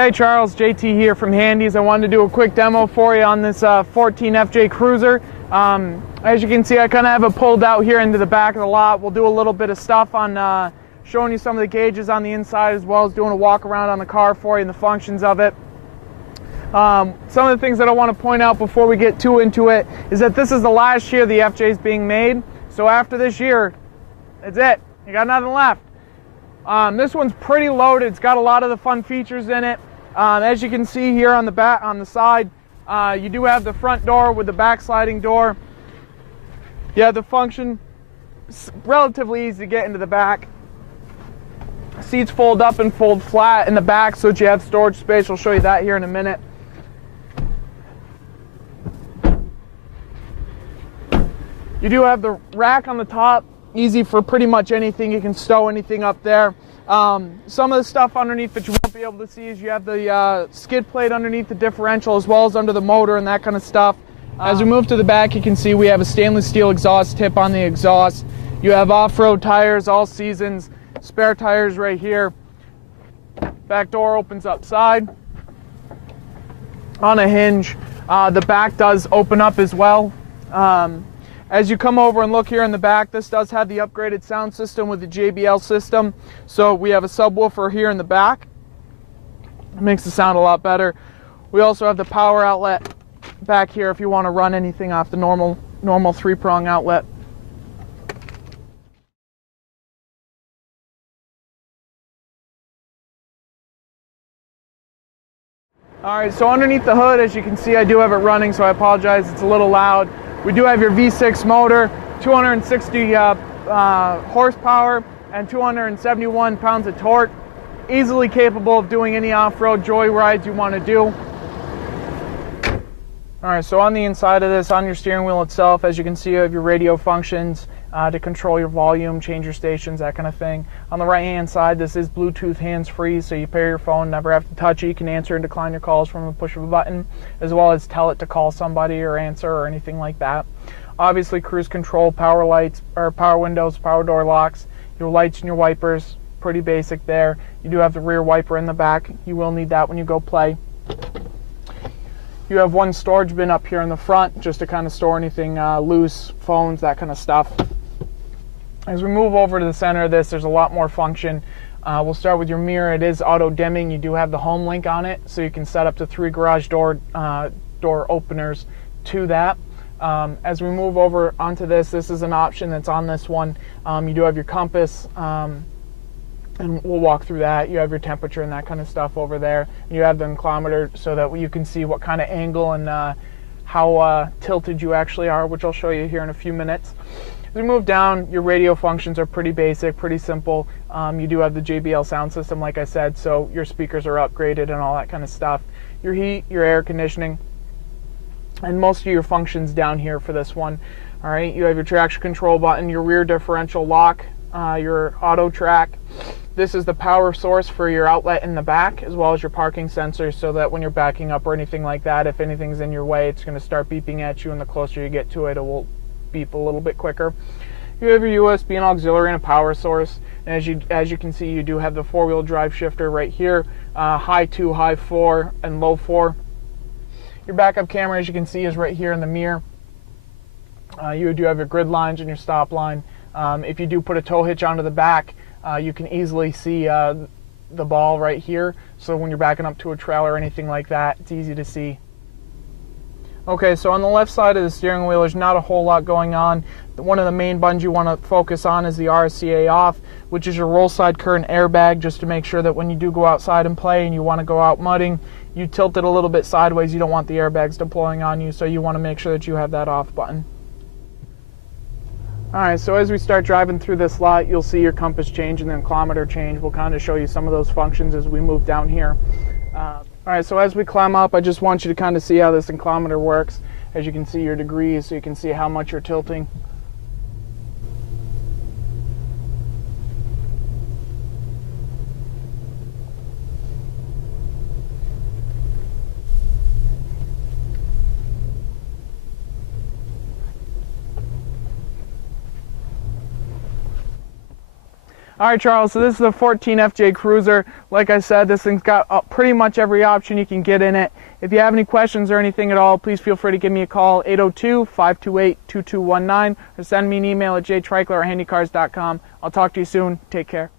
Hey Charles, JT here from Handy's. I wanted to do a quick demo for you on this 14 FJ Cruiser. As you can see, I kind of have it pulled out here into the back of the lot. We'll do a little bit of stuff on showing you some of the gauges on the inside, as well as doing a walk around on the car for you and the functions of it. Some of the things that I want to point out before we get too into it is that this is the last year the FJ is being made. So after this year, that's it. You got nothing left. This one's pretty loaded. It's got a lot of the fun features in it. As you can see here on the back, on the side, you do have the front door with the back sliding door. You have the function. It's relatively easy to get into the back. Seats fold up and fold flat in the back so that you have storage space. I'll show you that here in a minute. You do have the rack on the top, easy for pretty much anything. You can stow anything up there. Some of the stuff underneath that you won't be able to see is you have the skid plate underneath the differential, as well as under the motor and that kind of stuff. As we move to the back, you can see we have a stainless steel exhaust tip on the exhaust. You have off-road tires, all seasons, spare tires right here. Back door opens up side on a hinge. The back does open up as well. As you come over and look here in the back, this does have the upgraded sound system with the JBL system. So we have a subwoofer here in the back. It makes the sound a lot better. We also have the power outlet back here if you want to run anything off the normal 3-prong outlet. Alright, so underneath the hood, as you can see, I do have it running, so I apologize, it's a little loud. We do have your V6 motor, 260 horsepower and 271 pounds of torque. Easily capable of doing any off-road joyrides you want to do. Alright, so on the inside of this, on your steering wheel itself, as you can see, you have your radio functions to control your volume, change your stations, that kind of thing. On the right-hand side, this is Bluetooth hands-free, so you pair your phone, never have to touch it. You can answer and decline your calls from a push of a button, as well as tell it to call somebody or answer or anything like that. Obviously, cruise control, power lights, or power windows, power door locks, your lights and your wipers, pretty basic there. You do have the rear wiper in the back. You will need that when you go play. You have one storage bin up here in the front, just to kind of store anything loose, phones, that kind of stuff. As we move over to the center of this, there's a lot more function. We'll start with your mirror. It is auto dimming. You do have the home link on it, so you can set up to 3 garage door openers to that. As we move over onto this is an option that's on this one. You do have your compass, and we'll walk through that. You have your temperature and that kind of stuff over there. You have the inclinometer so that you can see what kind of angle and how tilted you actually are, which I'll show you here in a few minutes. As we move down, your radio functions are pretty basic, pretty simple. You do have the JBL sound system, like I said, so your speakers are upgraded and all that kind of stuff. Your heat, your air conditioning, and most of your functions down here for this one. All right, you have your traction control button, your rear differential lock, your auto track. This is the power source for your outlet in the back, as well as your parking sensors, so that when you're backing up or anything like that, if anything's in your way, it's going to start beeping at you, and the closer you get to it, it will beep a little bit quicker. You have your USB and auxiliary and a power source, and as you can see, you do have the 4-wheel drive shifter right here, high 2, high 4, and low 4. Your backup camera, as you can see, is right here in the mirror. You do have your grid lines and your stop line. If you do put a tow hitch onto the back, you can easily see the ball right here, so when you're backing up to a trailer or anything like that, it's easy to see. Okay, so on the left side of the steering wheel, there's not a whole lot going on. One of the main buttons you want to focus on is the RCA off, which is your roll side current airbag, just to make sure that when you do go outside and play and you want to go out mudding, you tilt it a little bit sideways. You don't want the airbags deploying on you, so you want to make sure that you have that off button. Alright, so as we start driving through this lot, you'll see your compass change and the inclinometer change. We'll kind of show you some of those functions as we move down here. Alright, so as we climb up, I just want you to kind of see how this inclinometer works. As you can see your degrees, so you can see how much you're tilting. All right, Charles, so this is a 14 FJ Cruiser. Like I said, this thing's got pretty much every option you can get in it. If you have any questions or anything at all, please feel free to give me a call, 802-528-2219, or send me an email at jtrikler@handycars.com. I'll talk to you soon. Take care.